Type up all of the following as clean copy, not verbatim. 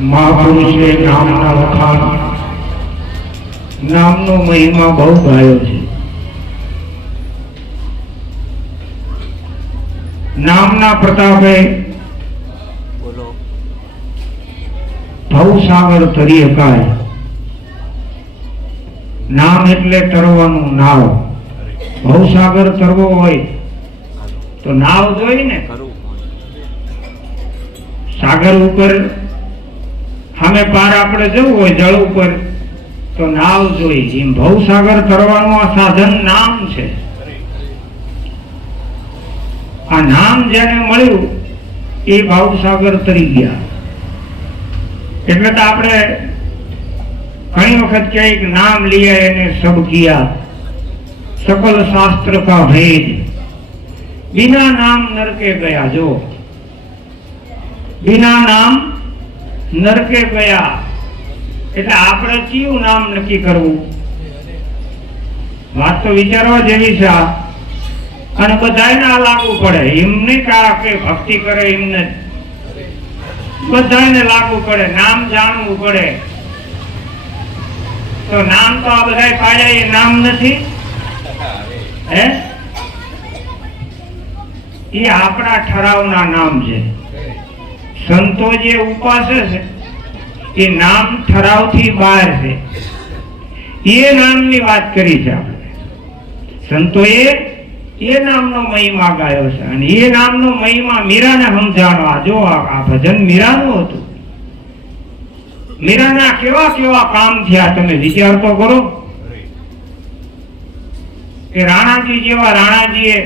મહાપુરુષે નામના વખાણ, નામનો મહિમા બહુ ગાયો છે. નામના પ્રતાપે ભવસાગર તરી શકાય. નામ એટલે તરવાનું નાવ. ભવસાગર તરવો હોય તો નાવ જોઈએ ને. સાગર ઉપર સામે પાર આપણે જવું હોય જળ ઉપર તો નાવ જોઈ. એમ ભવસાગર તરવાનું આ સાધન નામ છે. આ નામ જેને મળ્યું એ ભવસાગર તરી ગયા. એટલે તો આપણે ઘણી વખત કહીએ કે નામ लिया એને સબ કિયા, सकल शास्त्र का भेद, बिना नाम नरके गया. जो बिना नाम नरके ગયા એટલે આપણે કયું નામ નક્કી કરવું? વાત તો વિચારવા જેવી છે. અને બધાને આ લાગુ પડે. એમને કે ભક્તિ કરે એમને બધાને લાગુ પડે. નામ જાણવું પડે. તો નામ તો આ બધા પાડ્યા એ નામ નથી. હે, એ આપણા ઠરાવના નામ છે. સંતો જે ઉપાસે છે એ નામ ઠરાવથી બહાર છે. એ નામની વાત કરી છે આપણે. સંતોએ એ નામનો મહિમા ગાયો છે. અને એ નામનો મહિમા મીરાને સમજાણવા. જો આ ભજન મીરાનું હતું. મીરાના કેવા કેવા કામ થયા તમે વિચાર તો કરો. કે રાણાજી જેવા રાણાજીએ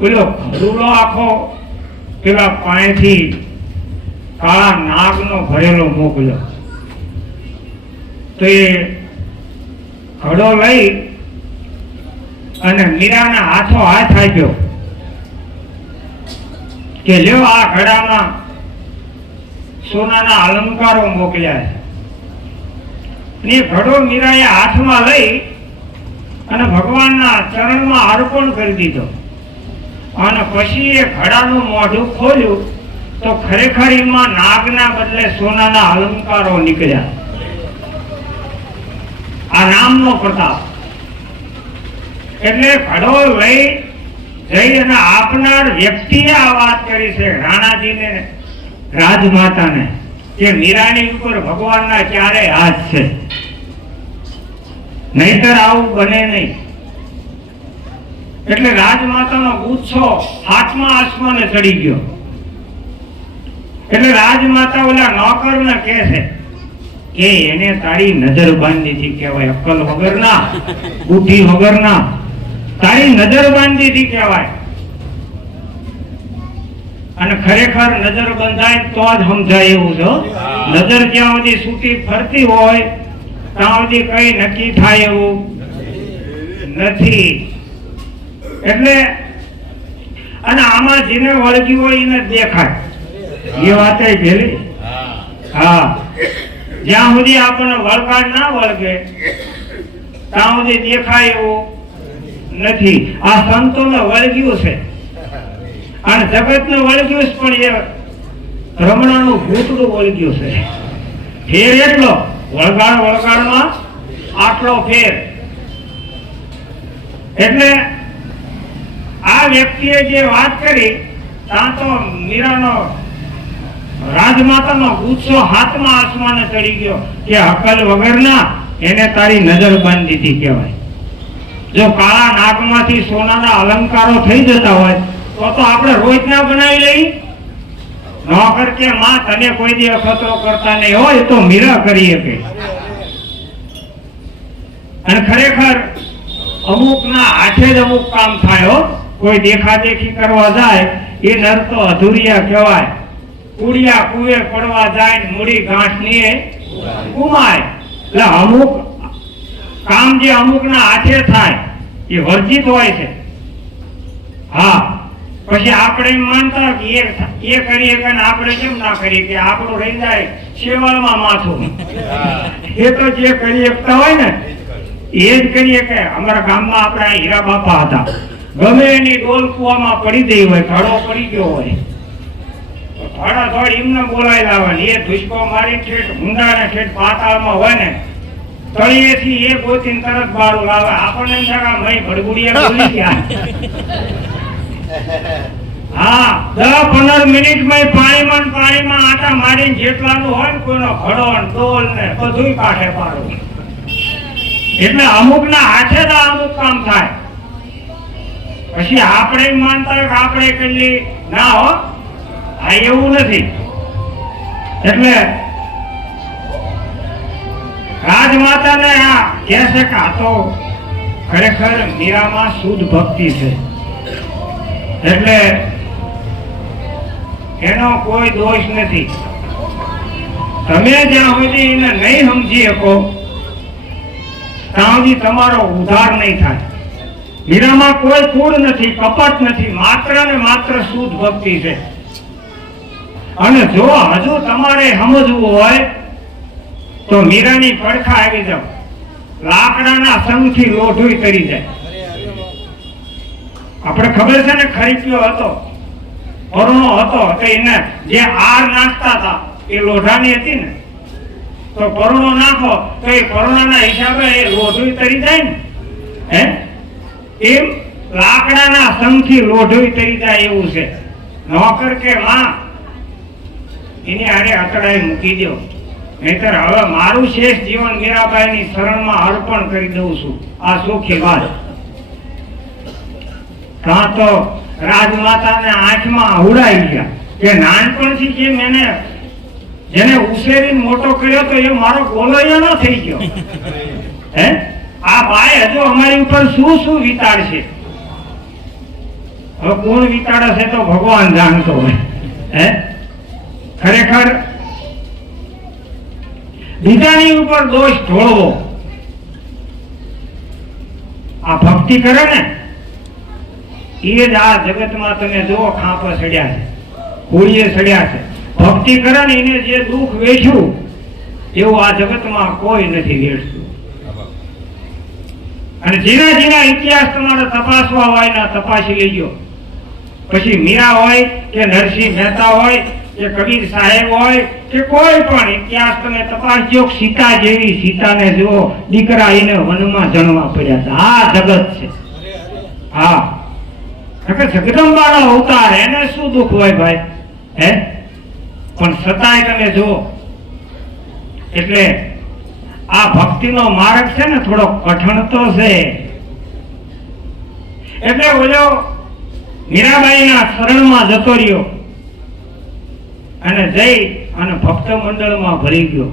પેલો ખડુલો આખો પેલા પાણીથી કાળા નાગનો ભરેલો મોકલ્યો. તો એ ખડો લઈ અને મીરાના હાથો હાથ આપ્યો કે લ્યો આ ઘડામાં સોનાના અલંકારો મોકલ્યા છે. એ ઘડો મીરાએ હાથમાં લઈ અને ભગવાનના ચરણમાં અર્પણ કરી દીધો. અને પછી એ ઘડાનું મોઢું ખોલ્યું તો ખરેખર એમાં નાગના બદલે સોનાના અલંકારો નીકળ્યા. આ નામનો પ્રતાપ. એટલે ઘડો લઈ જઈ અને આપનાર વ્યક્તિએ આ વાત કરી છે રાણાજીને, રાજમાતાને, કે મીરાની ઉપર ભગવાનના ચારે હાથ છે. નહીતર આવું બને નહીં. એટલે રાજમાતાનો ગુસ્સો હાથમાં આસમાને ચડી ગયો. એટલે રાજમાતા ઓલા નોકરને કહે છે કે એને તારી નજર બાંધી હતી કહેવાય. અક્કલ વગરના, બુદ્ધિ વગરના, તારી નજર બાંધી હતી કહેવાય. અને ખરેખર નજર બંધાય તો જ સમજાય એવું છે. નજર જ્યાં સુધી છૂટી ફરતી હોય ત્યાં સુધી કઈ નક્કી થાય એવું નથી. એટલે અને આમાં જેને વળગ્યું હોય એને દેખાય. એ વાત ભેલી. હા, જ્યાં સુધી આપણને વળગાડ ના વળગે ત્યાં સુધી દેખાય એવું નથી. આ સંતોને વળગ્યું છે અને જગતને વળગ્યું છે, પણ એ ભ્રમણાનું ભૂતડું વળગ્યું છે. ફેર એટલો વળગાડમાં આટલો ફેર. એટલે આ વ્યક્તિએ જે વાત કરી ત્યાં તો મીરાનો રાજમાતાનો ગુસ્સો હાથમાં આસમાને ચડી ગયો કે અકલ વગરના, એને તારી નજર બાંધી હતી કહેવાય. જો કાળા નાગમાંથી સોનાના અલંકારો થઈ જતા હોય તો આપણે રોજ ના બનાવી લઈ. નોકર કે માં તને કોઈ દી અખતરો કરતા નહીં હોય તો મીરા કરી શકે. અને ખરેખર અમુક ના હાથે જ અમુક કામ થાય. કોઈ દેખાદેખી કરવા જાય એ નર તો અધૂરિયા કહેવાય. કુડિયા કુએ પડવા જાય ને મૂડી ગાંઠની ગુમાય. એટલે અમુક કામ જે અમુક ના હાથે થાય એ વર્જિત હોય છે. હા, પછી આપણે એમ માનતા કે એ કરીએ કે આપણે કેમ ના કરીએ, કે આપણું રહી જાય શેવાળમાં માથું. એ તો જે કરી શકતા હોય ને એ જ કરીએ. કે અમારા ગામમાં આપણા હીરા બાપા હતા. ગમે એની ડોલ કુવામાં પડી ગઈ હોય, ઘડો પડી ગયો હોય, ધોળ એમને બોલાવી લાવવાની. એ ધુસકો મારી ઠેઠ ઊંડાને ઠેઠ પાતાળમાં હોય ને તળિયેથી એ ગોતીને તરત બારું લાવે. આપણને એમ થાય કે મય ભડબુડિયા બોલી ગયા. હા, 10-15 મિનિટમાં પાણીમાં આટા મારીને જેટલાનું હોય ને કોઈનો ઘડો ને ડોલ ને બધું કાઢે પાડું. એટલે અમુકના હાથે જ અમુક કામ થાય. પછી આપણે માનતા હોય કે આપણે કેટલી ના હો, આ એવું નથી. એટલે રાજમાતાને આ કહે છે કે આ તો ખરેખર મીરામાં શુદ્ધ ભક્તિ છે. એટલે એનો કોઈ દોષ નથી. તમે જ્યાં સુધી એને નહીં સમજી શકો ત્યાં સુધી તમારો ઉદ્ધાર નહીં થાય. મીરામાં કોઈ કૂડ નથી, કપટ નથી, માત્ર ને માત્ર શુદ્ધ ભક્તિ છે. અને જો હજુ તમારે સમજવું હોય તો મીરાની પડખા આવી જાવ. લાકડાના સંગથી લોઢું તરી જાય. આપણે ખબર છે ને, ખરીપ્યો હતો, પરુણો હતો, તો એને જે આર નાખતા હતા એ લોઢાની હતી ને, તો પરુણો નાખો તો એ પરુણાના હિસાબે એ લોઢું તરી જાય ને. હે, એમ લાકડાના સંગથી લોઢું તરી જાય એવું છે. નોકર કે માં એની આરે અતડાઈ મૂકી દો, નહીતર હવે મારું શેષ જીવન મીરાબાઈની શરણમાં અર્પણ કરી દઉં છું. આ સુખી વાત. કાં તો રાજમાતાને આંખમાં ઉડાઈ ગયા કે નાનપણથી જે મેને જેને ઉછેરીને મોટો કર્યો તો એ મારો ગોલોયો ન થઈ ગયો. હે, આ બાઈ હજુ અમારી ઉપર શું શું વિતાડશે. હવે કોણ વિતાડે છે તો ભગવાન જાણતો હોય. હે, ખરેખર બીજાની ઉપર દોષ ઢોળવો, આ ભક્તિ કરે ને એ જ આ જગતમાં તમે જુઓ ખાંપા સડ્યા છે, હોળીએ સડ્યા છે. ભક્તિ કરે ને એને જે દુઃખ વેઠ્યું એવું આ જગતમાં કોઈ નથી વેઠતું. અને જીના જીના ઇતિહાસ તમારે તપાસવા હોય ને તપાસી લેજો. પછી મીરા હોય કે નરસિંહ મહેતા હોય કે કબીર સાહેબ હોય કે કોઈ પણ ઇતિહાસ તમે તપાસજો. સીતા જેવી સીતાને જુઓ, દીકરા એને વનમાં જણવા પડ્યા હતા. આ જગત છે. હા, જગદંબાનો અવતાર, એને શું દુઃખ હોય ભાઈ. હે, પણ છતાંય તમે જુઓ. એટલે આ ભક્તિનો માર્ગ છે ને થોડો કઠણ તો છે. એટલે ઓલો મીરાબાઈના શરણમાં જતો રહ્યો અને જઈ અને ભક્ત મંડળમાં ભરી ગયો.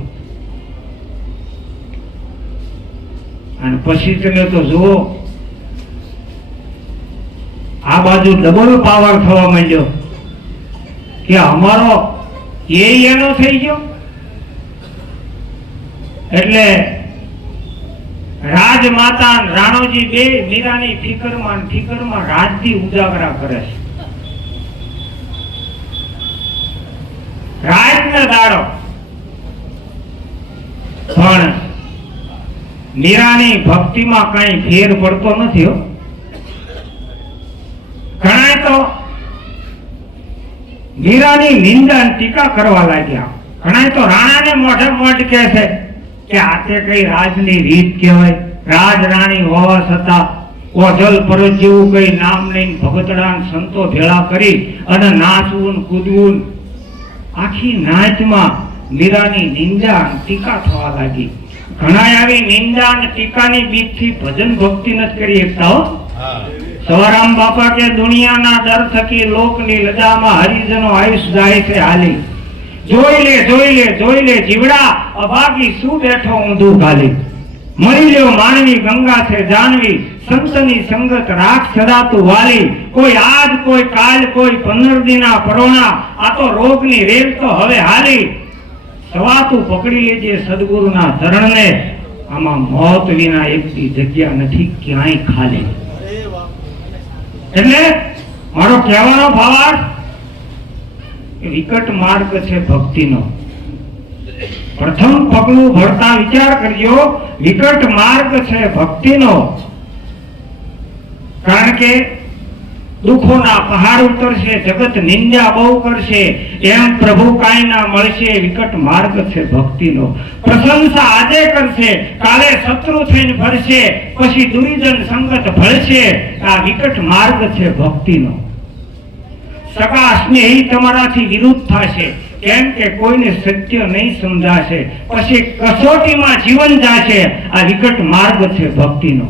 અને પછી તમે તો જુઓ આ બાજુ ડબલ પાવર થવા માંડ્યો કે અમારો એનો થઈ ગયો. એટલે રાજમાતા રાણોજી બે મીરાની ફિકરમાં રાજથી ઉજાગરા કરે છે. રાજનો દાડો પણ મીરાની ભક્તિમાં કઈ ફેર પડતો નથી હો. ઘણા તો મીરાની નિંદા ટીકા કરવા લાગ્યા. ઘણા તો રાણાને મોઢે મોઢ કહે છે કે આ તે કઈ રાજની રીત કહેવાય. રાજ રાણી હોવા છતાં ઓજલ પરત જેવું કઈ નામ લઈને ભગતડા સંતો ભેળા કરી અને નાચવું કૂદવું. આખી નાચમાં મીરાની નિંદા ટીકા થવા લાગી. ઘણા આવી નિંદા અને ટીકાની બીકથી ભજન ભક્તિ નથી કરી શકતા હો. સવારામ બાપા કે દુનિયાના દર થકી લોકની લજામાં હરિજનો આયુષ જાય છે હાલી. જોઈ લે જીવડા અભાગી શું બેઠો ઊંધું ગાલી. મરી લ્યો માનવી ગંગા છે જાનવી, સંતની સંગત રાખ સદાતું વાલી. કોઈ આજ કોઈ કાલ કોઈ 15 દિના પરોણા, આ તો રોગની રેલ તો હવે હાલી. સવાતું પકડી લેજે સદગુરુના ચરણને, આમાં મોત વિના એકની જગ્યા નથી ક્યાંય ખાલી. એટલે મારો કહેવાનો ભાવાર્થ વિકટ માર્ગ છે ભક્તિનો. પ્રથમ પગલું ભરતા વિચાર કરજો, વિકટ માર્ગ છે ભક્તિનો. કારણ કે દુઃખોના પહાડ ઉતરશે, જગત નિંદા બહુ કરશે, એમ પ્રભુ કાંઈ ના મળશે. વિકટ માર્ગ છે ભક્તિનો. પ્રશંસા આજે કરશે, કાલે શત્રુ થઈને ભરશે, પછી દુર્જન સંગત ભળશે. આ વિકટ માર્ગ છે ભક્તિનો. સગા સ્નેહી તમારાથી વિરુદ્ધ થશે, કેમ કે કોઈને સત્ય નહીં સમજાશે, પછી કસોટીમાં જીવન જાશે. આ વિકટ માર્ગ છે ભક્તિનો.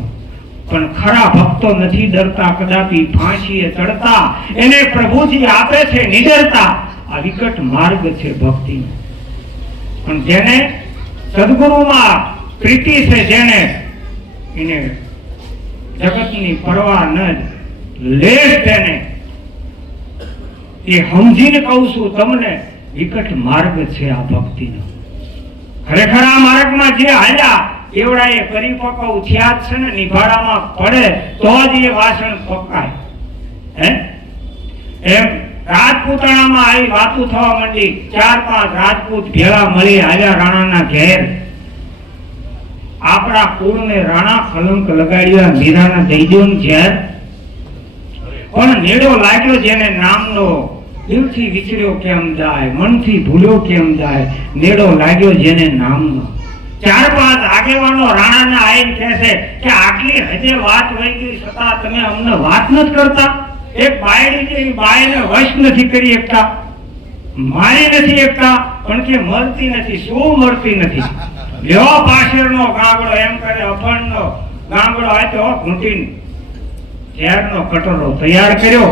પણ ખરા ભક્તો નથી ડરતા કદાપી ફાંસીએ ચડતા, એને પ્રભુજી આપે છે નિડરતા. આ વિકટ માર્ગ છે ભક્તિનો. પણ જેને સદગુરુમાં પ્રીતિ છે, જેને એને જગતની પરવા ન લેશ, તેને એ સમજીને કહું છું તમને, વિકટ માર્ગ છે આ ભક્તિનો. ખરેખર આ માર્ગમાં જે હાલ્યા એવડા એ પરિપક્વ થયા છે ને, નિભાડામાં પડે તો જ એ વાસણ પકાય. હે એમ રાજપૂતાણામાં આવી વાતો થવા માંડી. 4-5 રાજપૂત ભેળા મળી આવ્યા રાણાના ઘેર. આપણા કુળને રાણા કલંક લગાડ્યા, મીરાના દઈ દો ને ઝેર. પણ નેડો લાગ્યો જેને નામનો, દિલથી વિચર્યો કેમ જાય, મનથી ભૂલ્યો કેમ જાય. નેડો લાગ્યો જેને નામનો. 4-5 આગેવાનો રાણાને આવીને કહે છે કે આટલી હજે વાત વહી ગઈ છતાં તમે અમને વાત નથી કરતા. એક બાયડી છે, બાયને વશ નથી કરી શકતા, મારી નથી શકતા, પણ કે મરતી નથી. શું મરતી નથી? લ્યો પાછળનો ગાંગડો, એમ કરે અફણનો ગાંગડો આતો ઘૂંટીને ઝેરનો કટોરો તૈયાર કર્યો.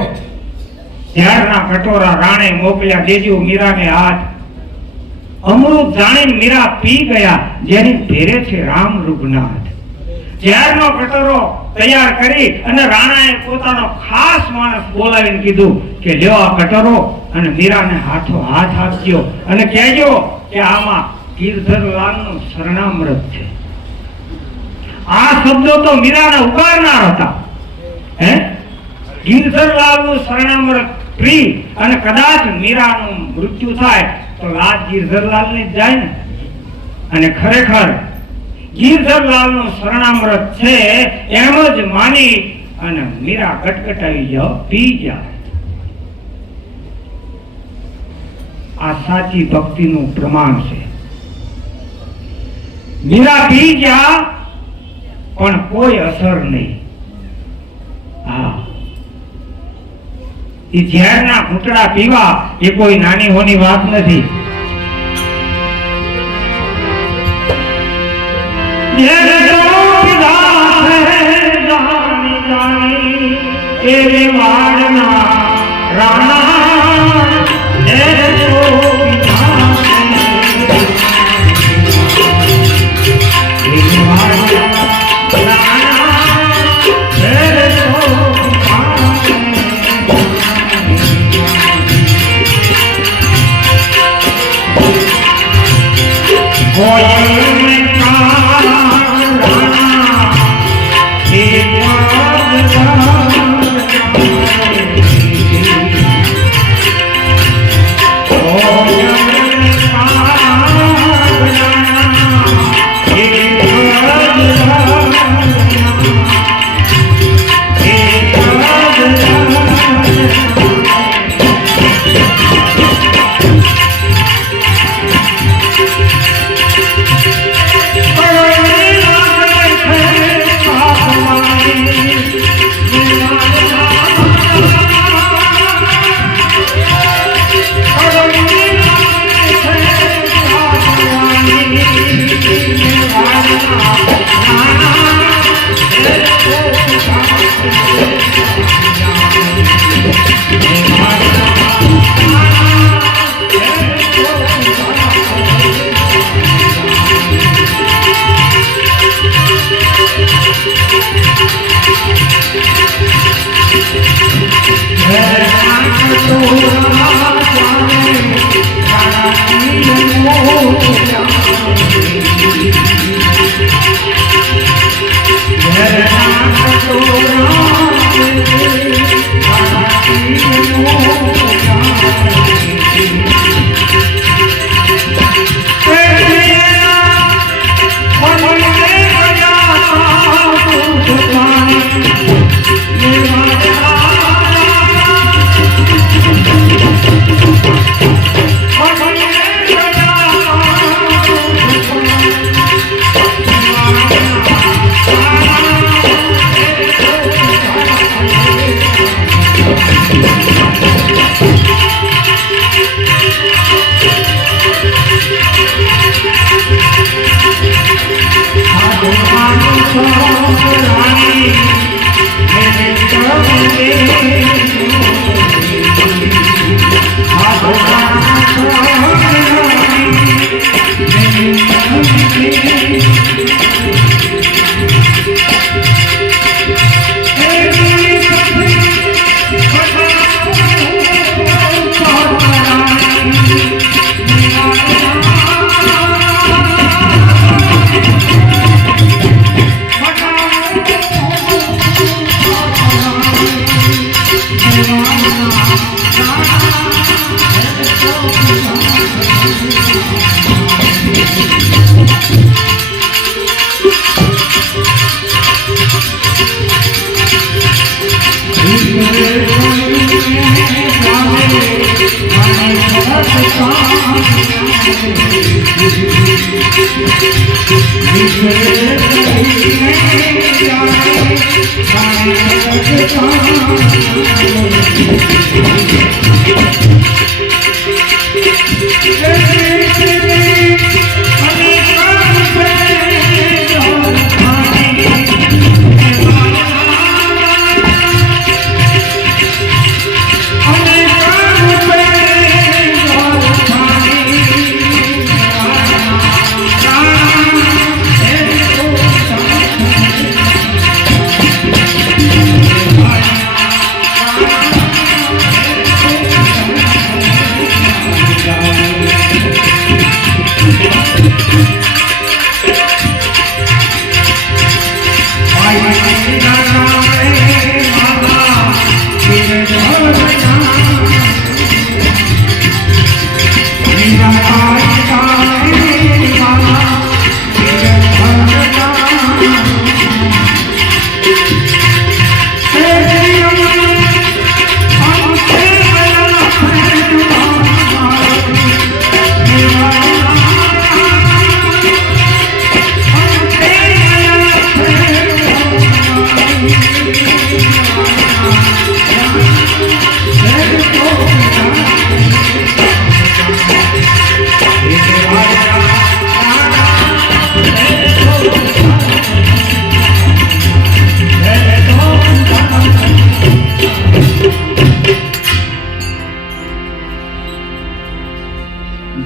ઝેરના કટોરા રાણે મોકલ્યા, દેજો મીરાને હાથ. અમૃત જાણીને મીરા પી ગયા, જેની ભેરે છે રામ રૂગનાથ. ઝેરનો કટોરો તૈયાર કરી અને રાણાએ પોતાનો ખાસ માણસ બોલાવીને કીધું કે લ્યો આ કટોરો અને મીરાને હાથો હાથ આપજો અને કહેજો કે આમાં ગિરધરલાલનું શરણામૃત છે. આ શબ્દો તો મીરાને ઉગારનાર હતા. હે ગિરધરલાલનું શરણામૃત પ્રી અને કદાચ મીરાનું મૃત્યુ થાય તો લાજ ગિરધરલાલને જ જાય ને. અને ખરેખર ગિરધરલાલનું શરણામૃત છે એમ જ માની અને મીરા કટકટાવી જાઓ, પી જાય. આ સાચી ભક્તિનું પ્રમાણ છે. મીરા પી ગયા પણ કોઈ અસર નહીં. હા, એ ઝેરના ઘૂંટડા પીવા એ કોઈ નાની હોની વાત નથી. Yeah.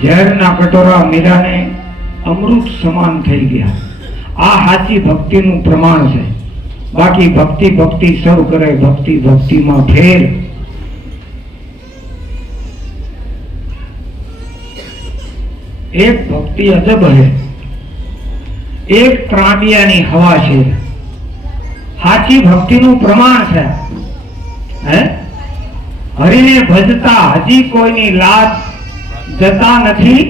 ઝેરના કટોરા મીરાને અમૃત સમાન થઈ ગયા. આ સાચી ભક્તિનું પ્રમાણ છે. બાકી ભક્તિ ભક્તિ સૌ કરે, ભક્તિ ભક્તિમાં ફેર. એક ભક્તિ અજબ હે, એક ત્રાંબિયાની હવા છે. સાચી ભક્તિનું પ્રમાણ છે. હે હરિને ભજતા હજી કોઈની લાજ જતા નથી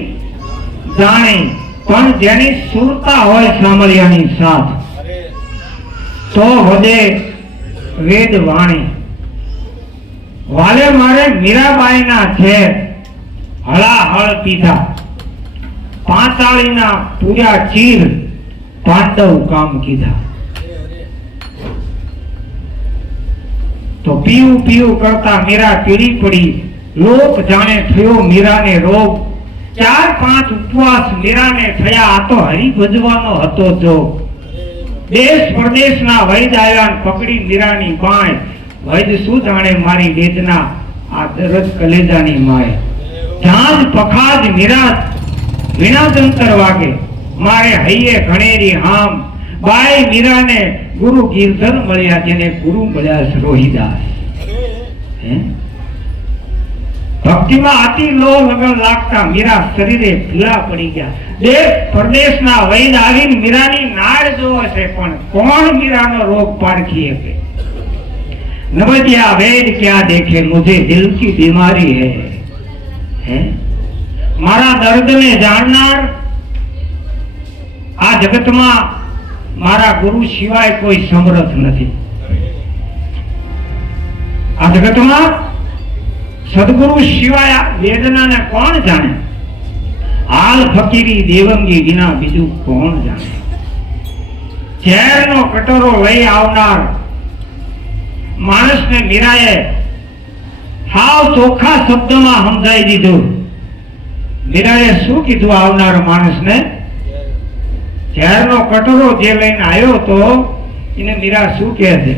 જાણી, પણ જેની સુરતા હોય સામળિયાની સાથ તો વધે વેદ વાણી. વાલે મારે મીરાબાઈના ઝેર હળાહળ પીધા, પાંચાળીના પૂર્યા ચીર પાંડવ કામ કીધા. તો પીવું પીવું કરતા મીરા પીડી પડી, લોક જાણે થયો મીરાને રોગ. 4-5 ઉપવાસ મીરાને થયા, આ તો હરિ ભજવાનો હતો જોગ. દેશ પ્રદેશના વૈદ આવ્યા પકડી મીરાની બાય. વૈદ શું જાણે મારી વેદના, આ દરજ કલેજાની માય. ઝાંઝ પખાજ મીરા વિનાજંતર વાગે, મારે હૈયે ઘણેરી હામ. બાઈ મીરાને ગુરુ ગિરધર મળ્યા, જેને ગુરુ મળ્યા રોહિદાસ. ભક્તિમાં અતિ લોહ લગન લાગતા મીરા શરીરે પીળા પડી ગયા. દેશ પરદેશના વૈદ આવીને મીરાની નાળ જોવે છે, પણ કોણ મીરાનો રોગ પારખી શકે? નવદિયા વૈદ ક્યાં દેખે, મુझे દિલ કી બીમારી હે. મારા દર્દને જાણનાર આ જગતમાં મારા ગુરુ સિવાય કોઈ સમર્થ નથી. આ જગતમાં સદગુરુ સિવાય વેદનાને કોણ જાણે? હાલ ફકીરી દેવંગી વિના બીજું કોણ જાણે? ઝેરનો કટોરો લઈ આવનાર માણસને મીરાએ હાવ ચોખ્ખા શબ્દમાં સમજાવી દીધું. મીરાએ શું કીધું આવનાર માણસને? ઝેરનો કટોરો જે લઈને આવ્યો તો એને મીરા શું કહે છે?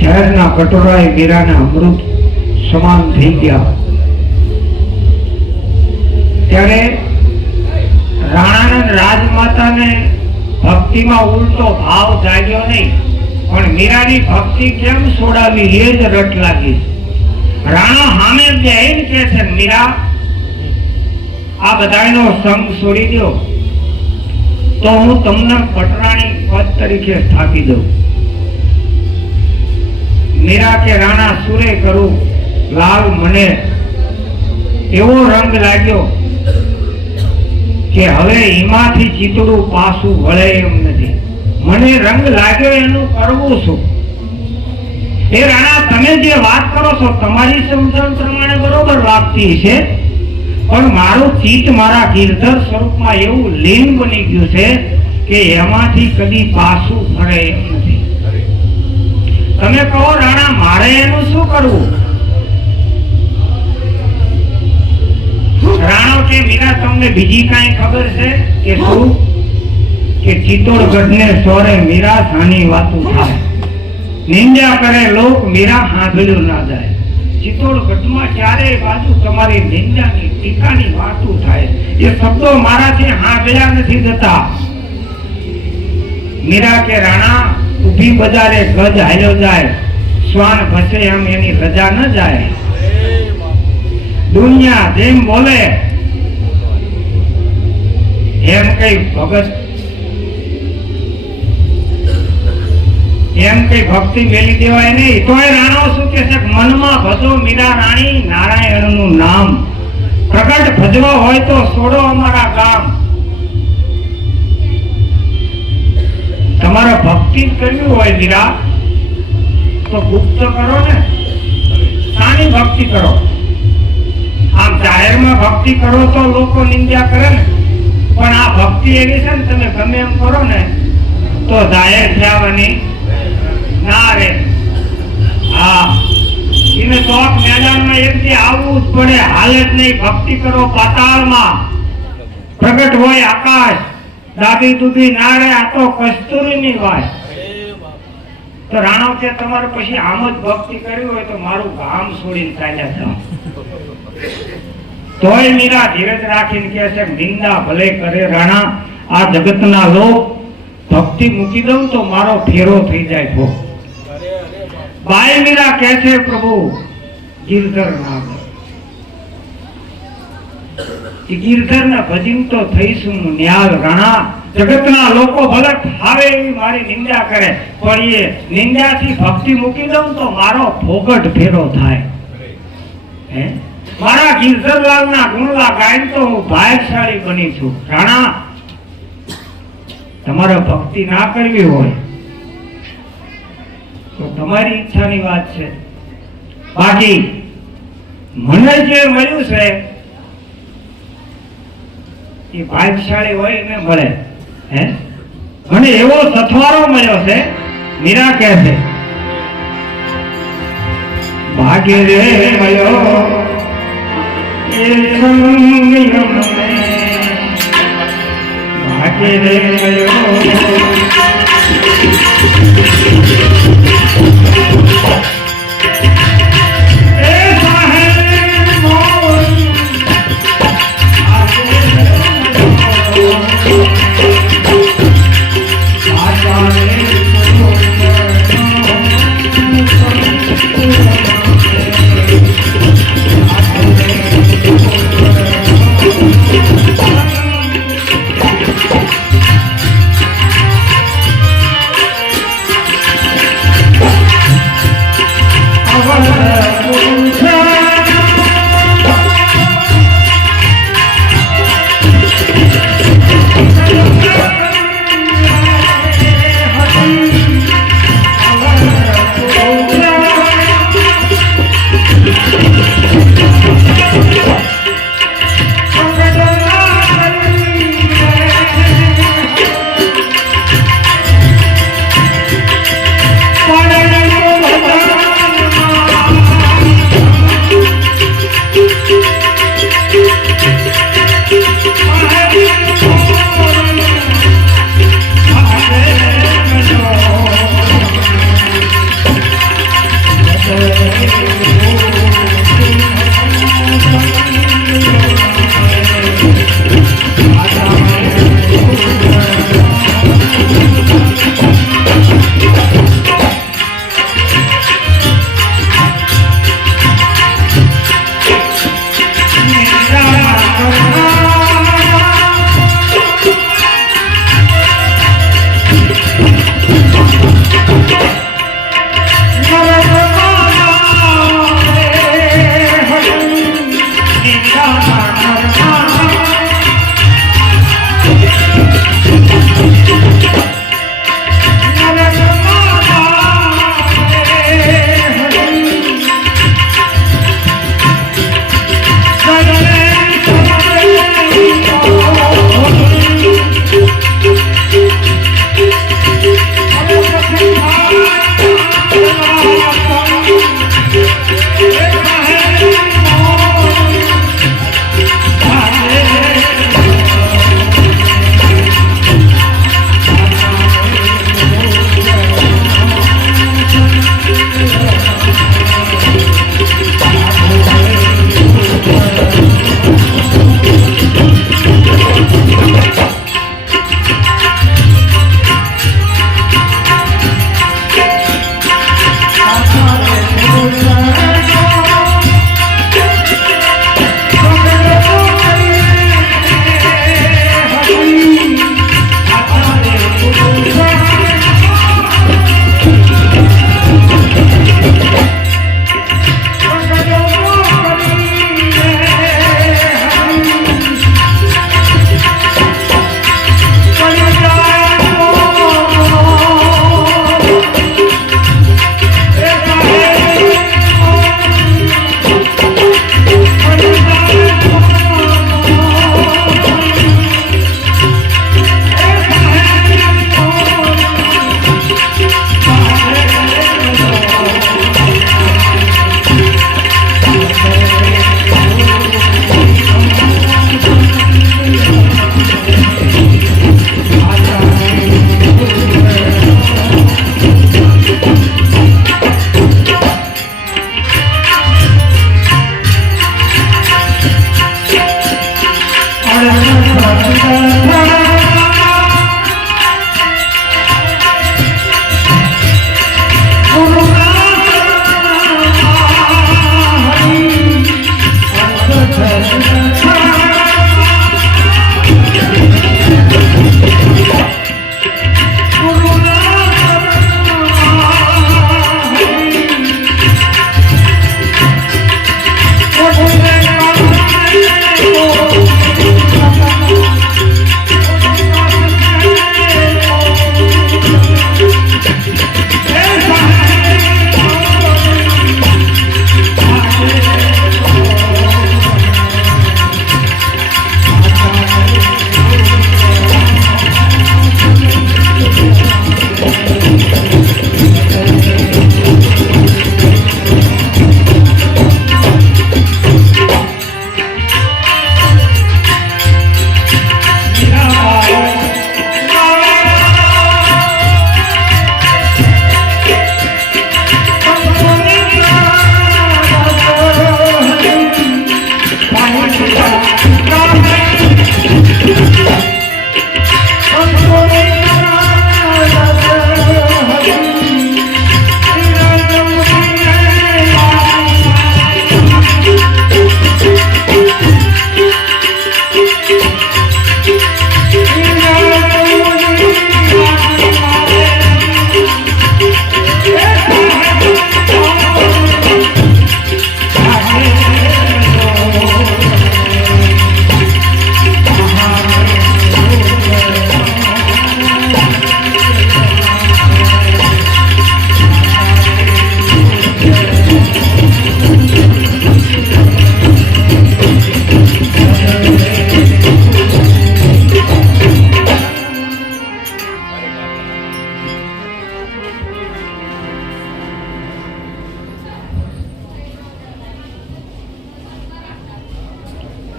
શહેરના કટોરાએ મીરાના અમૃત સમાન થઈ ગયા ત્યારે રાણાનંદ રાજમાતાને ભક્તિમાં ઉલટો ભાવ જાગ્યો નહીં, પણ મીરાની ભક્તિ કેમ છોડાવી એ જ રટ લાગી. રાણા સામે બેહીને કહે છે, મીરા આ બધાનો સંગ છોડી દો તો હું તમને પટરાણી પદ તરીકે સ્થાપી દઉં. મીરા કે રાણા સુરે કરું લાલ, મને એવો રંગ લાગ્યો કે હવે એમાંથી ચિતડું પાછું વળે એમ નથી. મને રંગ લાગ્યો એનું કરવું શું? એ રાણા તમે જે વાત કરો છો તમારી સમજણ પ્રમાણે બરોબર લાગતી છે, પણ મારું ચિત્ત મારા ગિરધર સ્વરૂપમાં એવું લીન બની ગયું છે કે એમાંથી કદી પાછું ફરે એમ નથી. તમે કહો રાણા મારે એનું શું કરવું? રાણો કે મીરા તમને બીજી કાંઈ ખબર છે કે શું? કે ચિત્તોડગઢ ને સોરે મીરા સાની વાતું થાય, નિંદા કરે લોક મીરા સાંભળ્યું ના જાય. ચિત્તોડગઢમાં ચારે બાજુ તમારી નિંદાની ટીકાની વાતું થાય, એ શબ્દો મારાથી સાંભળ્યા નથી જતા. મીરા કે રાણા ઊભી બજારે ગજ હાલ્યો જાય, શ્વાન ભસે એમ એની રજા ન જાય. દુનિયા જેમ બોલે એમ કઈ ભગત એમ કઈ ભક્તિ મેલી દેવાય નહીં. તો એ રાણો શું કે છે, મનમાં ભજો મીરા રાણી નારાયણનું નામ. પ્રગટ ભજવા હોય તો છોડો અમારા ગામ. તમારે ભક્તિ કરવી હોય વીરા તો ગુપ્ત કરો ને, સાની ભક્તિ કરો. આમ જાહેરમાં ભક્તિ કરો તો લોકો નિંદા કરે ને, પણ આ ભક્તિ એવી છે ને તમે ગમે એમ કરો ને તો જાહેર થવાની ના રે. હા, એને ચોક મેદાનમાં એક દી આવવું જ પડે, હાલે જ નહીં. ભક્તિ કરો પાતાળમાં, પ્રગટ હોય આકાશ, દાબી દુબી ના રહે. આ તો કસ્તુરીની વાત. તો રાણો કે તમારે પછી આમ જ ભક્તિ કરવી હોય તો મારું ગામ છોડીને ચાલ્યા જાઓ. તોય મીરા ધીરજ રાખીને કહે છે નિંદા ભલે કરે રાણા, આ જગતના લોક, ભક્તિ મૂકી દઉં તો મારો ફેરો થઈ જાય ભો. બાઈ મીરા કહે છે પ્રભુ ગિરધર નામ, ગિરધર ને ભજીન તો થઈશું ન્યાલ રાણા. જગતના લોકો ભલે ફાવે એવી મારી નિંદા કરે, પણ એ નિંદાથી ભક્તિ મૂકી દઉં તો મારો ફોગટ ફેરો થાય. હે, મારા ગિરધરલાલ ના ગુણલા ગાયન તો હું ભાગ્યશાળી બની છું. રાણા, તમારે ભક્તિ ના કરવી હોય તો તમારી ઈચ્છાની વાત છે. બાકી મને જે મળ્યું છે એ ભાગ્યશાળી હોય એને મળે. હે, મને એવો સથવારો મળ્યો છે. મીરા કહે છે ભાગ્ય રે મળ્યો એ સંગમ ભાગ્ય રે મળ્યો.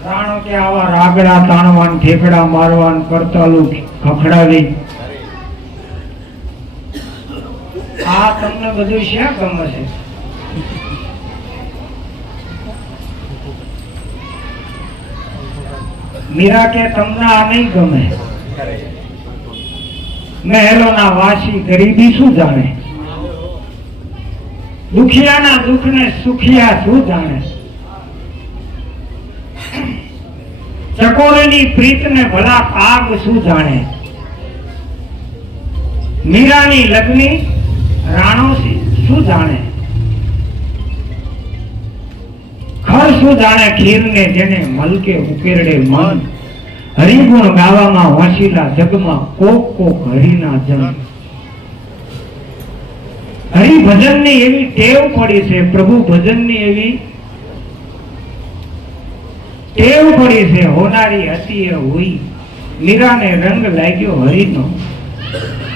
રાણો કે આવા રાગડા તાણવાન ઠેકડા મારવાન કરતાલું ખખડાવી આ તમને બધું શ્યાં ગમે છે? મીરા કે તમને આ નહીં ગમે. મહેલોના વાસી ગરીબી શું જાણે, દુખિયાના દુઃખને સુખિયા શું જાણે, ચકોરેની પ્રીતને ભલા કાગ શું જાણે, મીરાની લગ્ની રાણો શું જાણે, ખર શું જાણે ખીરને જેને મલકે ઉકેરડે મન, હરિગુણ ગાવામાં વસીલા જગમાં કોક કોક હરિના જન. હરિભજનની એવી ટેવ પડી છે, પ્રભુ ભજનની એવી ટેવ પડી છે, હોનારી હતી એ હોઈ, મીરાને રંગ લાગ્યો હરિનો,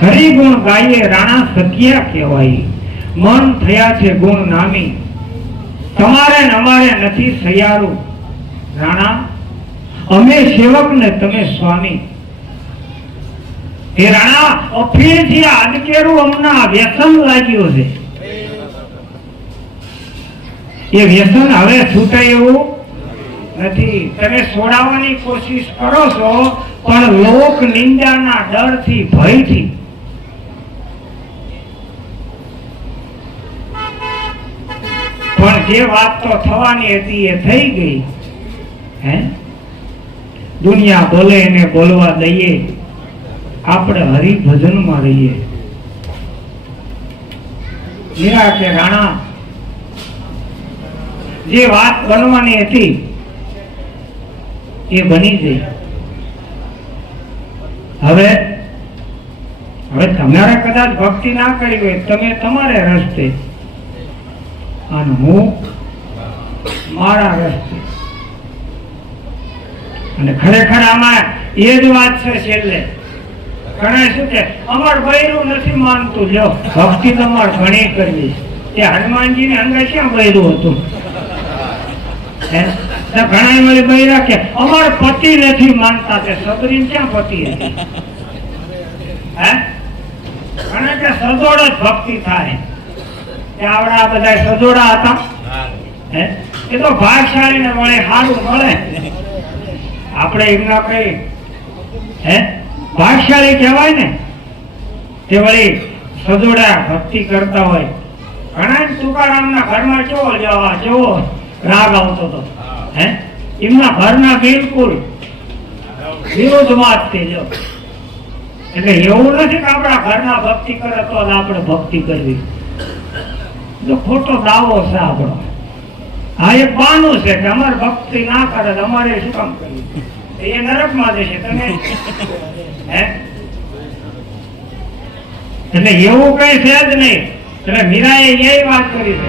હરિગુણ ગાયે રાણા સત્યા કહેવાય, મન થયા છે ગુણ નામી, તમારે ને અમારે નથી સયારું, રાણા અમે સેવક ને તમે સ્વામી. એ રાણા અફીણથી આદકેરું અમના વ્યસન લાગ્યું છે, એ વ્યસન હવે છૂટે એવું નથી. તમે છોડાવવાની કોશિશ કરો છો પણ લોક નિંદાના ડરથી ભયથી. પણ જે વાત તો થવાની હતી એ થઈ ગઈ. હે દુનિયા બોલે એને બોલવા દઈએ, આપણે હરિભજનમાં રહીએ. મીરા કે રાણા જે વાત બનવાની હતી એ બની ગઈ. હવે તમારે કદાચ ભક્તિ ના કરી હોય, તમે તમારે રસ્તે અને હું મારા રસ્તે. અને ખરેખર આમાં એ જ વાત છે. છેલ્લે ઘણા શું કે અમાર બૈરું નથી માનતું, લ્યો ભક્તિ તમારે ઘણી કરવી. એ હનુમાનજી ને અંગે ક્યાં બૈરું હતું? ઘણા મને બૈરા કે અમાર પતિ નથી માનતા, તે સબરી ક્યાં પતિ હતી? હે ઘણા કે સજોડ જ ભક્તિ થાય. આવડા બધા સજોડા હતા. એ તો ભાગશાળી ને મળે, સારું મળે. આપણે એમના કઈ હે ભાગશાળી કહેવાય ને તે વળી સજોડા ભક્તિ કરતા હોય. ઘણા તુકારામના ઘરમાં કેવો રાગ આવતો હતો. હે એમના ઘરના બિલકુલ વિરોધમાં જ તે જો. એટલે એવું નથી કે આપણા ઘરના ભક્તિ કરે તો આપણે ભક્તિ કરવી. જો ખોટો દાવો છે આપણો. હા એક બહાનું છે કે અમારે ભક્તિ ના કરે અમારે શું કામ કરવું, એ નરકમાં જશે તમે. હે એટલે એવું કઈ છે જ નહીં. એટલે મીરાએ એ વાત કરી છે.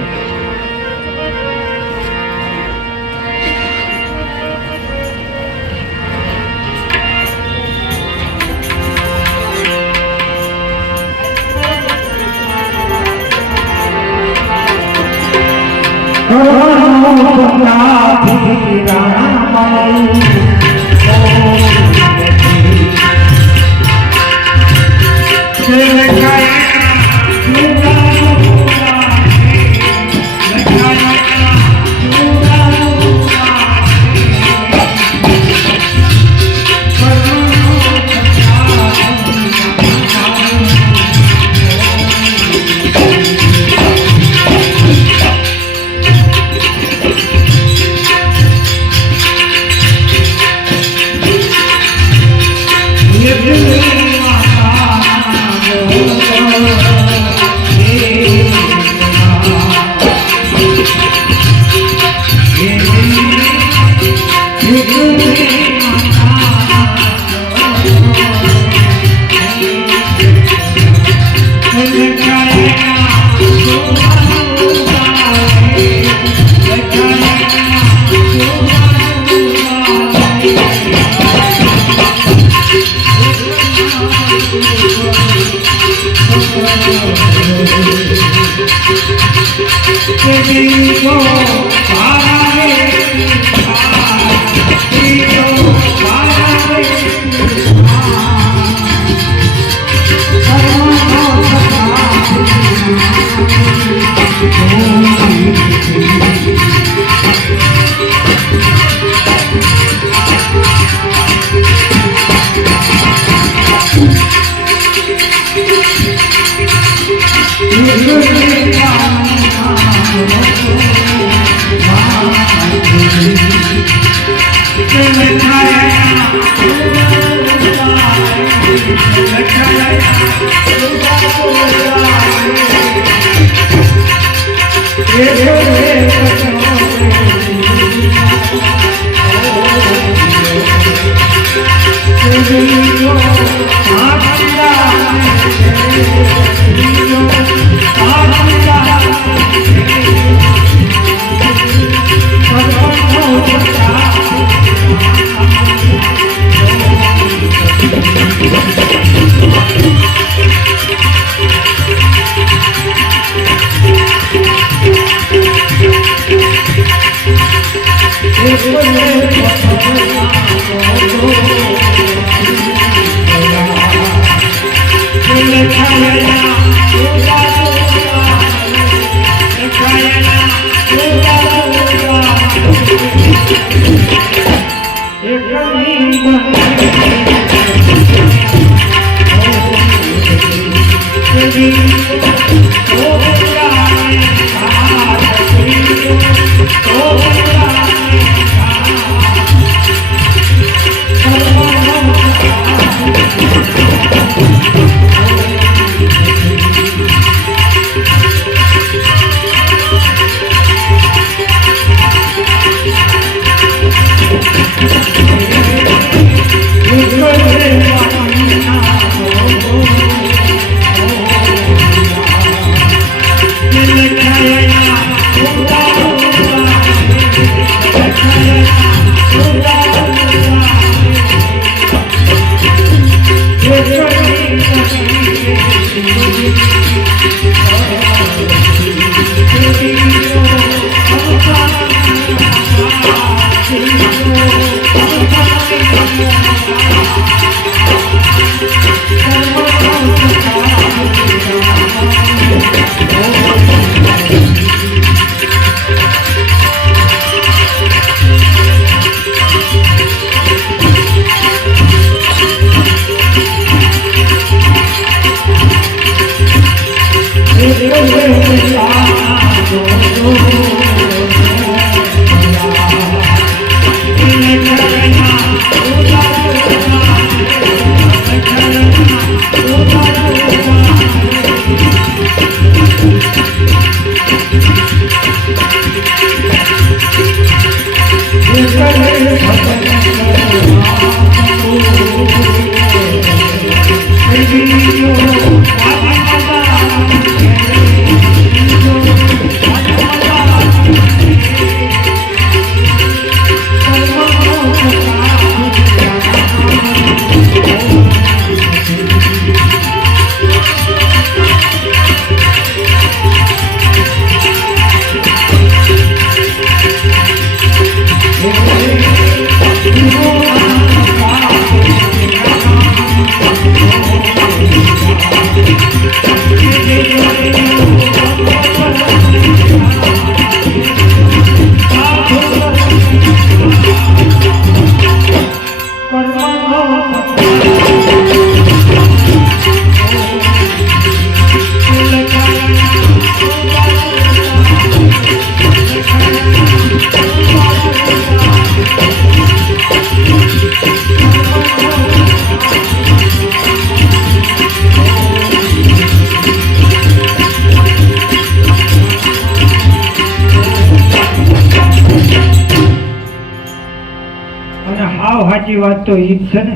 અને હાવ સાચી વાત તો ઈ જ છે ને.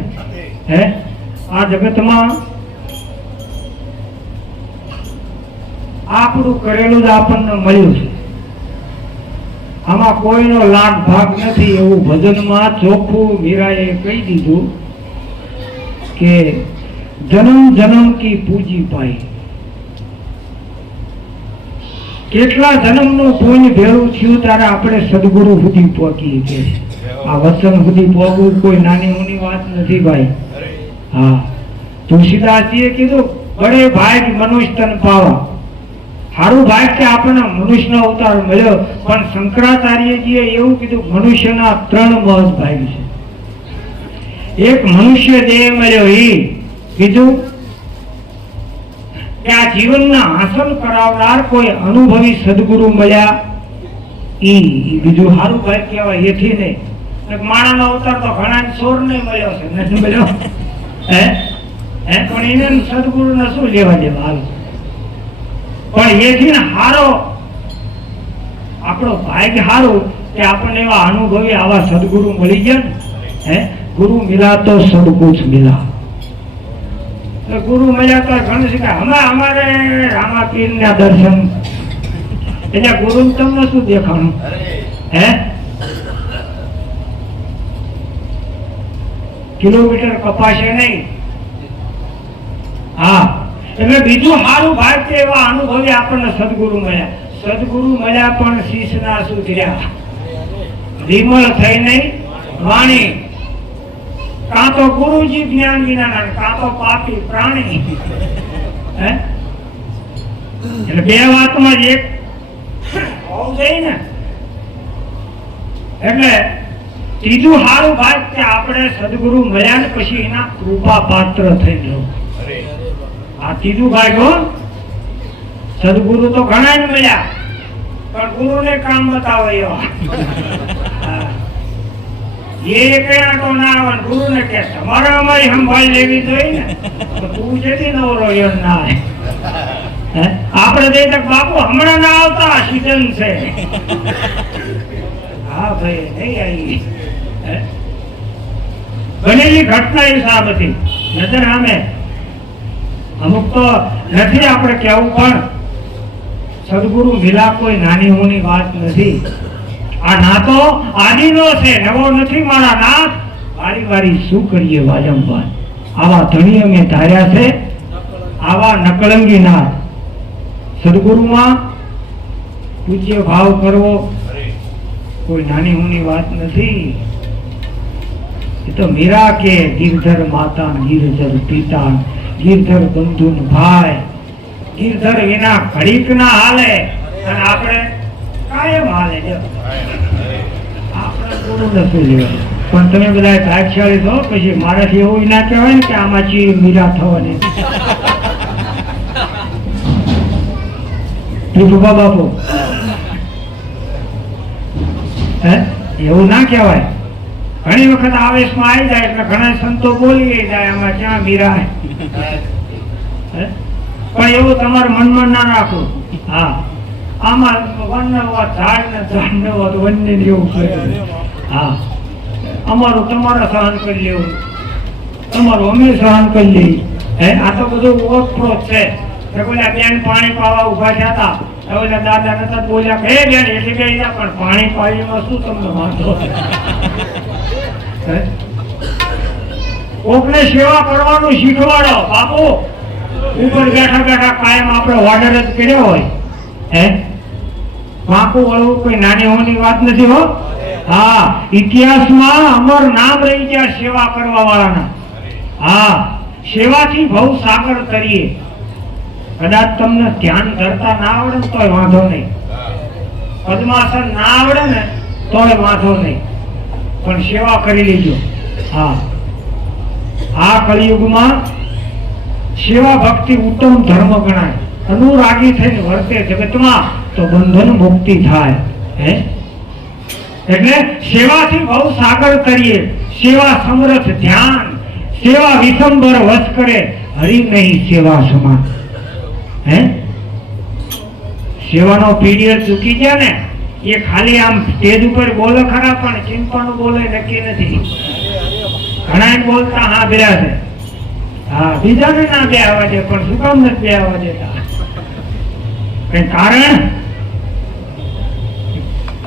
હે આ જગતમાં આપણું કરેલું જ આપણને મળ્યું છે. આમાં કોઈનો લાગ ભાગ નથી એવું ભજનમાં ચોખ્ખું મીરાએ કહી દીધું કે જન્મ જન્મ કી પૂજી પાઈ. કેટલા જન્મનું પુણ્ય ભેળું થયું ત્યારે આપણે સદગુરુ સુધી પહોંચીએ છીએ. આ વચન સુધી પહોંચવું કોઈ નાની મોટી વાત નથી ભાઈ. હા, તુલસીદાસજીએ કીધું બડે ભાગ મનુષ્ય તન પાવા. સારું ભાગ કે આપણને મનુષ્યનો અવતાર મળ્યો, પણ શંકરાચાર્યજીએ એવું કીધું મનુષ્યના 3 મહદ ભાગ છે. એક મનુષ્ય દેહ મળ્યો, બીજું કે આ જીવનના હાંસલ કરાવનાર કોઈ અનુભવી સદગુરુ મળ્યા, બીજું સારું ભાગ કહેવાય. એથી નહીં માણાનો અવતાર તો ઘણા સોર ને મળ્યો છે, નથી મળ્યો હે પણ એને સદગુરુ ને શું લેવા દેવા. હાલ પણ એથી હારો આપણો ભાગ હારું કે આપણને એવા અનુભવી આવા સદગુરુ મળી ગયા ને. હે ગુરુ મિલા તો સબ કુછ મિલા. ગુરુ મળ્યા તો ઘણું શીખાય. હમણાં અમારે રામાપીર ના દર્શન એટલે ગુરુ તમને શું દેખાણું? હે કિલોમીટર કપાશે નહીં. હા, એટલે બીજું સારું ભાગ છે એવા અનુભવી આપણને સદગુરુ મળ્યા. સદગુરુ મળ્યા પણ શીશના સુધર્યા, વિમળ થઈ નહીં વાણી. કાં તો ગુરુજી જ્ઞાન વિના, કાં તો પાપી પ્રાણી. હે એટલે બે વાતમાં જ એક હોવું જોઈએ ને. એટલે ત્રીજું સારું ભાગ કે આપણે સદગુરુ મળ્યા ને પછી એના કૃપા પાત્ર થઈ જવું. આ ત્રીજું ભાગ હો. સદગુરુ તો ઘણા જ મળ્યા, પણ ગુરુને કામ બતાવો એવા. એ કયા તો ના આવે, ગુરુને કે તમારે અમારી સંભાળ લેવી જોઈએ ને, તો તું જેથી નવરો એમ ના આવે. આપણે દઈ તક બાપુ હમણાં ના આવતા, સીઝન છે. હા ભાઈ નહીં આવી. બનેલી ઘટના એ સાબ હતી નજર સામે. અમુક તો નથી આપણે કેવું, પણ સદગુરુ મિલા કોઈ નાની મોની વાત નથી. આ નાતો આદિનો છે, નવો નથી મારા નાથ. વારી વારી શું કરીએ વાજંબાન. આવા ધણી અમે ધાર્યા છે, આવા નકળંગી નાથ. સદગુરુમાં પૂજ્ય ભાવ કરવો કોઈ નાની મોની વાત નથી. એ તો મીરા કે ગિરધર માતા, ગિરધર પિતા, ગિરધર બંધુ ભાઈ. ગિરધર વિના ઘડીક ના હાલે, અને આપણે કાયમ હાલે. આપણે ગુરુ નથી લેવા. પણ તમે બધા ભાગશાળી છો, પછી મારાથી એવું ના કહેવાય ને કે આમાંથી મીરા થવાની. બાપુ હે એવું ના કહેવાય. ઘણી વખત આવેશમાં આવી જાય એટલે ઘણા સંતો બોલી જાય આમાં ક્યાં મીરા. પણ એવું તમારે મનમાં ના રાખો. હા, આમાં ઝાડ ને વન્ય જેવું છે. હા, અમારું તમારે સહન કરી લેવું, તમારું અમે સહન કરી લઈએ. આ તો બધું ઓળખપ્રોત છે. બોલ્યા બેન પાણી પાવા ઉભા થયા હતા, ઓલા દાદા નતા બોલ્યા હે બેન એટલે કે પણ પાણી પાણીમાં શું તમને વાંધો? કોકને સેવા કરવાનું શીખવાડો બાપુ. ઉપર બેઠા બેઠા કાયમ આપણે ઓર્ડર જ કર્યો હોય. હે વાંકું વળવું કોઈ નાની હોવાની વાત નથી હો. હા, ઇતિહાસમાં અમર નામ રહી ગયા સેવા કરવા વાળાના. હા, સેવાથી ભવ સાગર તરીએ. કદાચ તમને ધ્યાન ધરતા ના આવડે ને તોય વાંધો નહીં, પદ્માસન ના આવડે ને તોય વાંધો નહીં, પણ સેવા કરી લેજો. હા, આ કળિયુગમાં સેવા ભક્તિ ઉત્તમ ધર્મ ગણાય. અનુરાગી થઈને વર્તે જગતમાં તો બંધન મુક્તિ થાય. હે એટલે સેવાથી બહુ સાગર કરીએ. સેવા સમરથ ધ્યાન, સેવા વિસંબર વશ કરે, હરી નહીં સેવા સમાન. હે સેવાનો પીરિયડ ચૂકી ગયા ને એ ખાલી આમ સ્ટેજ ઉપર બોલે ખરા પણ ચિંપાનું બોલે નક્કી નથી. ઘણા બોલતા હા બેરા છે, હા બીજાને ના બે આવવા દે, પણ શું કામ નથી બે આવવા દેતા? કઈ કારણ?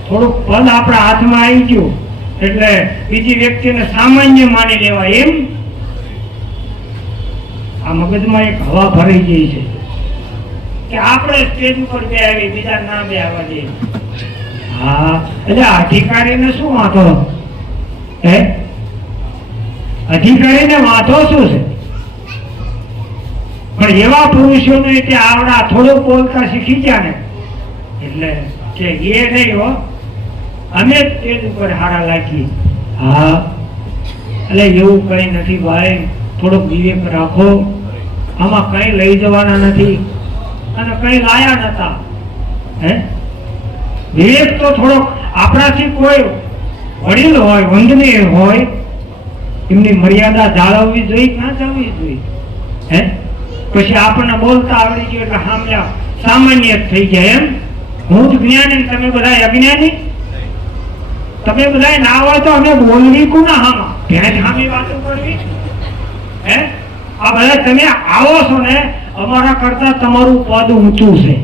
થોડુંક પદ આપણા હાથમાં આવી ગયું એટલે બીજી વ્યક્તિને સામાન્ય માની લેવા, એમ આ મગજમાં એક હવા ભરાઈ ગઈ છે કે આપણે સ્ટેજ ઉપર બે આવી, બીજા ના બે આવવા દે. હા એટલે અધિકારીને શું વાંધો? હે, અધિકારીને વાંધો શું છે? પણ એવા પુરુષોને તે આવડા થોડુંક બોલતા શીખી ગયા ને એટલે કે એ નહીં હો, અમે સ્ટેજ ઉપર હારા લાગી. હા એટલે એવું કઈ નથી ભાઈ, થોડોક વિવેક રાખો. આમાં કઈ લઈ જવાના નથી અને કઈ લાયા નતા. હે, વિવેક તો થોડોક આપણાથી કોઈ વડીલ હોય, વંદનીય હોય, એમની મર્યાદા જાળવવી જોઈએ કે ના જાળવવી જોઈએ? હે, પછી આપણને બોલતા આવડી ગયું એટલે સાંભળ્યા સામાન્ય થઈ જાય. એમ હું જ જ્ઞાની, તમે બધા અજ્ઞાની. તમે બધા ના હોય તો અમે બોલવી કોના હામાં? ભેંસ હામી વાતો કરવી? હે, આ બધા તમે આવો છો ને, અમારા કરતા તમારું પદ ઊંચું છે.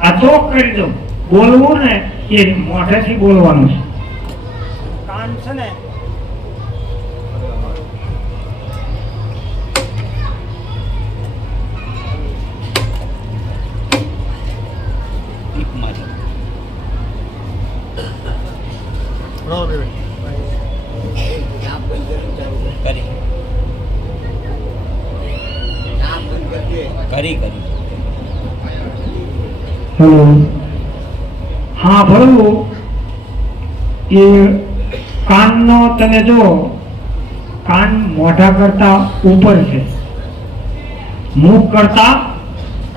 આ ચોક કરી દો. બોલવું ને એ મોઢેથી બોલવાનું છે. કાન છે ને હા ભરવું એ કાનનો તમે જો, કાન મોઢા કરતા ઉપર છે, મુખ કરતા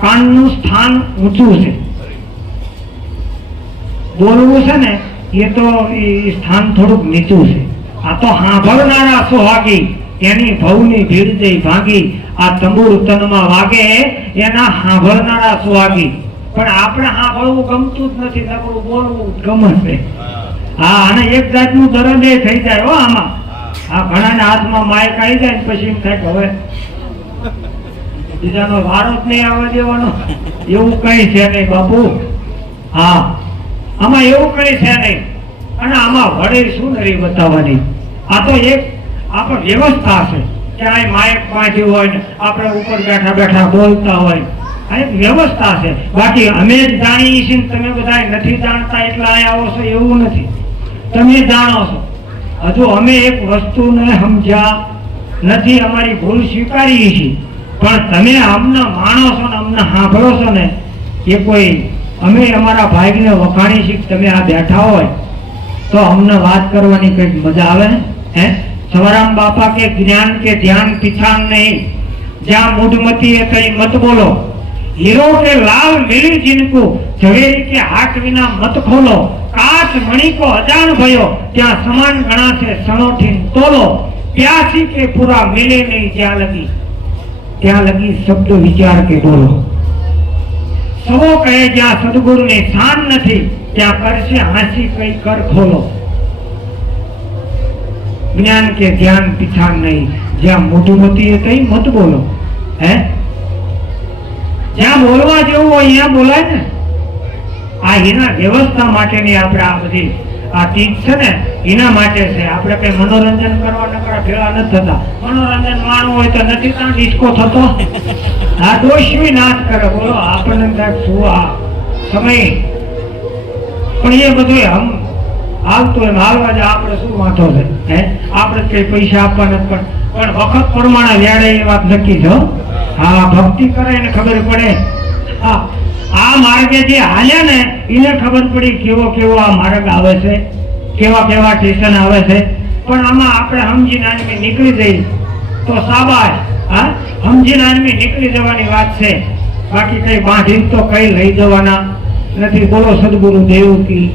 કાનનું સ્થાન ઊંચું છે. બોલવું છે ને એ તો એ સ્થાન થોડુંક નીચું છે. આ તો સાંભળનારા સુહાગી, એની ભવની ભીડ જઈ ભાગી, આ તંબુર તનમાં વાગે એના સાંભળનારા સુહાગી. પણ આપણે સાંભળવું ગમતું જ નથી, નકરું બોલવું ગમે છે. હા, અને એક જાતનું દરદ એ થઈ જાય હો આમાં. આ ઘણાના હાથમાં માઇક આવી જાય પછી એમ થાય કે હવે બીજાનો વારો જ નહીં આવવા દેવાનો. એવું કઈ છે નહીં બાપુ. હા, આમાં એવું કઈ છે નહીં. અને આમાં વડે શું નરી બતાવવાની? આ તો એક આપણ વ્યવસ્થા છે કે આ માઇક બાંધ્યું હોય ને આપણે ઉપર બેઠા બેઠા બોલતા હોય. આ એક વ્યવસ્થા છે. બાકી અમે જ જાણીએ છીએ, તમે બધા નથી જાણતા એટલા અહીંયા આવો છો એવું નથી. તમે જાણો છો. હજુ અમે એક વસ્તુને સમજ્યા નથી, અમારી ભૂલ સ્વીકારીએ છીએ. પણ તમે અમને માણો છો ને અમને સાંભળો છો ને એ કોઈ અમે અમારા ભાઈને વખાણી છીએ. તમે આ બેઠા હોય તો અમને વાત કરવાની કઈક મજા આવે ને. હે, સવારામ બાપા કે જ્ઞાન કે ધ્યાન પીછાણ નહીં, જ્યાં મૂઢમતી है कहीं मत बोलो, हीरो के लाल मिली जिनको झवेरी के हाथ विना मत खोलो, काच मणि को अजान भयो ત્યાં સમાન ગણા છે સણોઠી તોલો, પ્યાસી કે પૂરા મિલે નહીં જ્યાં લગી શબ્દ વિચાર કે બોલો. સવો કહે જ્યાં સદગુરુ ની શાન નથી ત્યાં કરશે હાંસી કઈ કર ખોલો. જ્ઞાન કે ધ્યાન પીછાણ નહીં, જ્યાં મૂઢમતી है कहीं मत बोलो. હે, જ્યાં બોલવા જેવું હોય ત્યાં બોલાય ને. આ એના વ્યવસ્થા માટેની આપણે આ બધી આ ટીક છે ને એના માટે છે. આપણે કઈ મનોરંજન કરવા નકરા ભેળા નથી થતા. મનોરંજન માણવું હોય તો નથી ત્યાં ડિસ્કો થતો. આ દોષી નાશ કરે. બોલો આપણને શું આ સમય પણ એ બધું હાલતું એમ હાલવા જ આપણે શું વાંધો છે? હે, આપણે કઈ પૈસા આપવાના પણ વખત પ્રમાણે વ્યાડે એ વાત નક્કી છે. હા, ભક્તિ કરે ને ખબર પડે. હા, આ માર્ગે જે હાલ્યા ને એને ખબર પડી કેવો કેવો આ માર્ગ આવે છે, કેવા કેવા સ્ટેશન આવે છે. પણ આમાં આપણે સમજીને આદમી નીકળી જઈ તો શાબાશ. હા, સમજીને આદમી નીકળી જવાની વાત છે. બાકી કઈ બાંધી તો કઈ લઈ જવાના નથી. બોલો સદગુરુ દેવ કી.